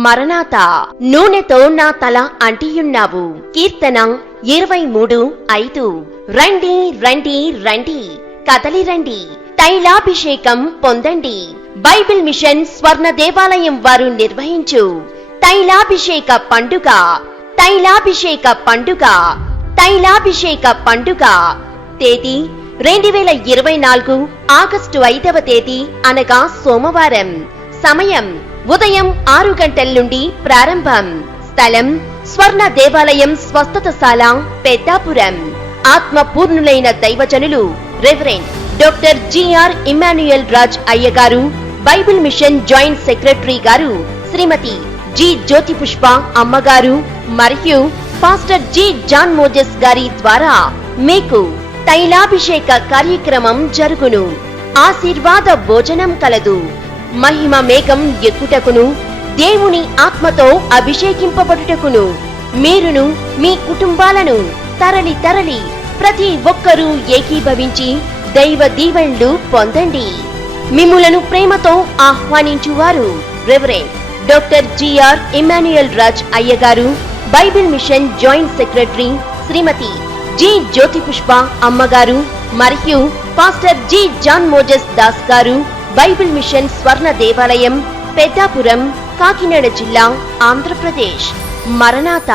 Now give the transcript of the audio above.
మరణాత నూనెతో నా తల అంటియున్నావు. కీర్తన ఇరవై మూడు ఐదు. రండి రండి రండి. కదలి రండి. తైలాభిషేకం పొందండి. బైబిల్ మిషన్ స్వర్ణ దేవాలయం వారు నిర్వహించు. తైలాభిషేక పండుగ తైలాభిషేక పండుగ తైలాభిషేక పండుగ. తేదీ రెండు వేల ఇరవై నాలుగు ఆగస్టు ఐదవ తేదీ అనగా సోమవారం. సమయం ఉదయం ఆరు గంటల నుండి ప్రారంభం. స్థలం స్వర్ణ దేవాలయం స్వస్థతశాల పెద్దాపురం. ఆత్మ పూర్ణులైన దైవజనులు reverend doctor GR Emmanuel Raj అయ్యగారు బైబిల్ మిషన్ జాయింట్ సెక్రటరీ గారు శ్రీమతి జి జ్యోతి పుష్ప అమ్మగారు మరియు పాస్టర్ జి జాన్ మోజెస్ గారి ద్వారా మీకు తైలాభిషేక కార్యక్రమం జరుగును. ఆశీర్వాద భోజనం కలదు. మహిమ మేఘం ఎక్కుటకును దేవుని ఆత్మతో అభిషేకింపబడుటకును. మీరును మీ కుటుంబాలను తరలి తరలి ప్రతి ఒక్కరూ ఏకీభవించి దైవ దీవెళ్ళు పొందండి. మిమ్ములను ప్రేమతో ఆహ్వానించువారు reverend doctor GR Emmanuel Raj అయ్యగారు Bible mission joint secretary Srimati G Jyothi Pushpa అమ్మగారు మరియు pastor G John Moses Das గారు బైబిల్ మిషన్ స్వర్ణ దేవాలయం పెద్దాపురం కాకినాడ జిల్లా ఆంధ్రప్రదేశ్. మరణాత.